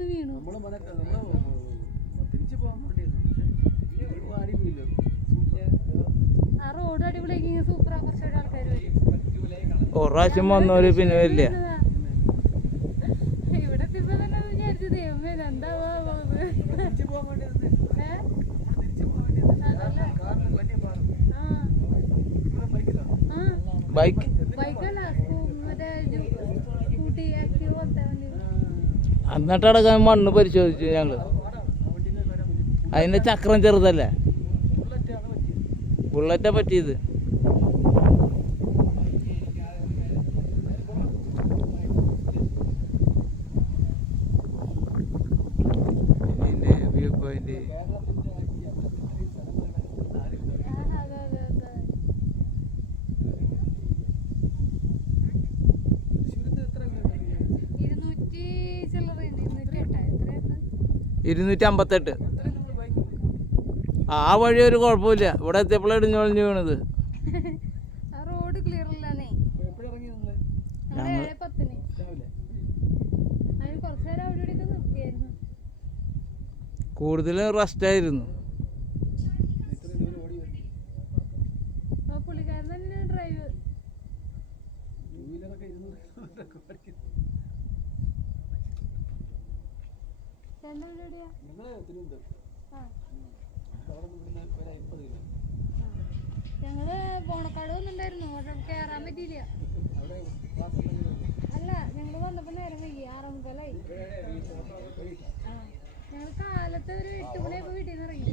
വീണു? നമ്മൾ തിരിച്ചു പോകാൻ ഒരു ആ റോഡ് അടിപൊളിയാക്കി ആൾക്കാർ വരും. വന്നവര് പിന്നെ വരില്ല. ഇവിടെ എത്തിയപ്പോ തന്നെ വിചാരിച്ചു ദൈവമേ എന്താവാ ബൈക്ക്. പോകാൻ എന്നിട്ടടക്കം മണ്ണ് പരിശോധിച്ചു ഞങ്ങൾ അതിന്റെ ചക്രം ചെറുതല്ലേ? ബുള്ളറ്റാ പറ്റിയത്. ഇതിന്റെ വ്യൂ പോയിന്റ് ഇരുന്നൂറ്റി അമ്പത്തെട്ട് ആ വഴി ഒരു കുഴപ്പമില്ല. ഇവിടെ എത്തിയപ്പോഴാണ് ഇടിഞ്ഞൊളിഞ്ഞു വീണത്. ആ റോഡ് ക്ലിയർ അല്ലാന്നേ എപ്പോഴും ഇറങ്ങി നമ്മൾ ഞങ്ങൾ ഏഴ് പത്തിന് രാവിലെ അതിന് കുറച്ച് നേരം അവിടെ ഇവിടെയൊക്കെ നിർത്തിയായിരുന്നു കൂടുതൽ റെസ്റ്റ് ആയിരുന്നു ഇത്രയും ദൂരം ഓടി വരും ആ പുള്ളിക്കാരൻ തന്നെ ഡ്രൈവ് എവിടെയാ ഞങ്ങൾ തിരുവനന്തപുരം പോണക്കാട് വന്നിട്ടുണ്ടായിരുന്നു. പക്ഷെ കയറാൻ പറ്റിയില്ല. അല്ല ഞങ്ങൾ വന്നപ്പോ നേരം വൈകി. ആറാം മുക്കാലായി. ഞങ്ങൾ കാലത്ത് ഒരു എട്ട് മണിയായപ്പോ വീട്ടിൽ നിന്ന് ഇറങ്ങി.